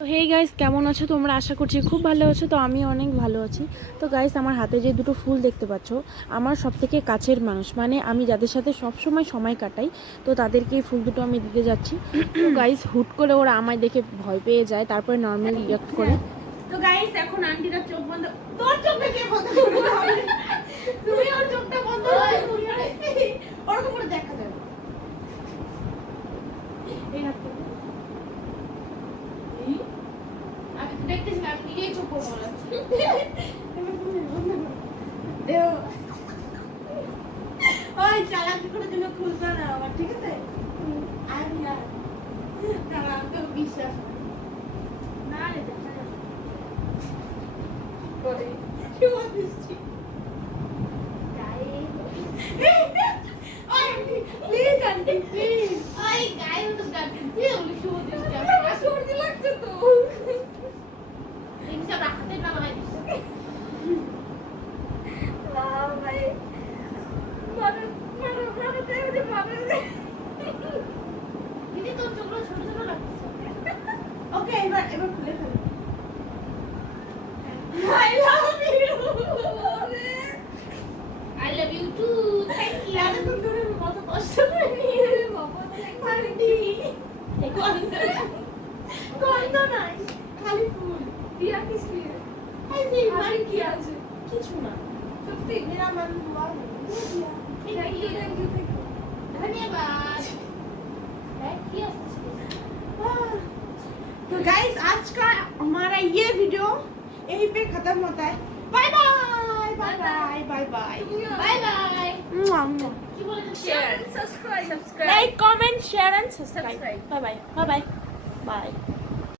তো hey guys, কেমন আছো তোমরা? আশা করছি খুব ভালো আছো। তো আমি অনেক ভালো আছি। তো গাইস, আমার হাতে যে দুটো ফুল দেখতে পাচ্ছ, আমার সবথেকে কাছের মানুষ, মানে আমি যাদের সাথে সবসময় সময় কাটাই, তো তাদেরকে এই ফুল দুটো আমি দিতে যাচ্ছি। তো গাইস, হুট করে ওরা আমায় দেখে ভয় পেয়ে যায়, তারপরে নর্মালি রিয়াক্ট করে। তো গাইস, এখন আন্টিরা চোখ বন্ধ। তোর চোখটা কে বন্ধ করবে? তুমি ওর চোখটা বন্ধ করে ওরকম করে দেখা যাবে। এই হাতটা আমি দেখতেছি না, আমি নিজেই চোখ বন্ধ করছি। দেও ওই চালাকি করে তুমি খুলবে না আমার, ঠিক আছে? আমি না, তারা আমাকে বিশ্বাস না রে, দেখা যাবে করে কি বলছিস? Please aunty, please. ওই গায়ে তো গায়ে দিয়ে বলি শুভ দিচ্ছি। আমার সর্দি লাগছে তো। এই সব হাতে না লাগাই দিছে। ভাই মারো দেও যে মারো। দিদি তোর চোখগুলো ছোট ছোট লাগছে। ওকে, এবার খুলে ফেলো। I love you. I love you too. Thank you. এতক্ষণ ধরে আমি কত কষ্ট করে নিয়ে বাবা আন্টি। গন্ধ নাই, খালি ফুল। দিয়া কিস দিয়ে? এই যে মানে কি আছে? কিছু না। সত্যি মেরা মন हुआ দিয়া। Thank you. ধন্যবাদ। Thank you. तो गाइस, आज का हमारा ये वीडियो यहीं पे खत्म होता है। Bye bye bye bye bye bye bye bye. Share, subscribe, like, comment, share and subscribe. Bye bye bye bye bye.